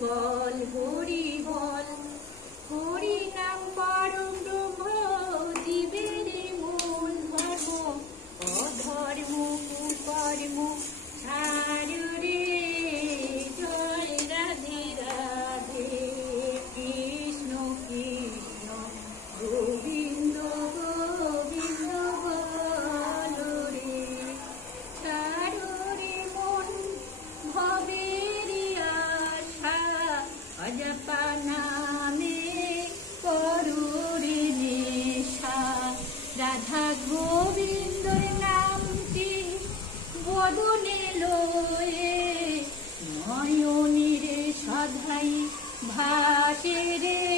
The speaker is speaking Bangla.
বল হরি বল। হরি নাম পরম ব্রহ্ম, জীবের মূল ধর্ম। অধর্ম কুকর্ম ছাড় রে, জয় রাধে রাধে। কৃষ্ণ কৃষ্ণ গোবিন্দ গোবিন্দ বল রে। ছাড় রে মন ভবের আশা, অজপা নামে করো রে নেশা। রাধা গোবিন্দর নামটি বদনে লয়ে, নয়নীরে সধাই ভাসে রে।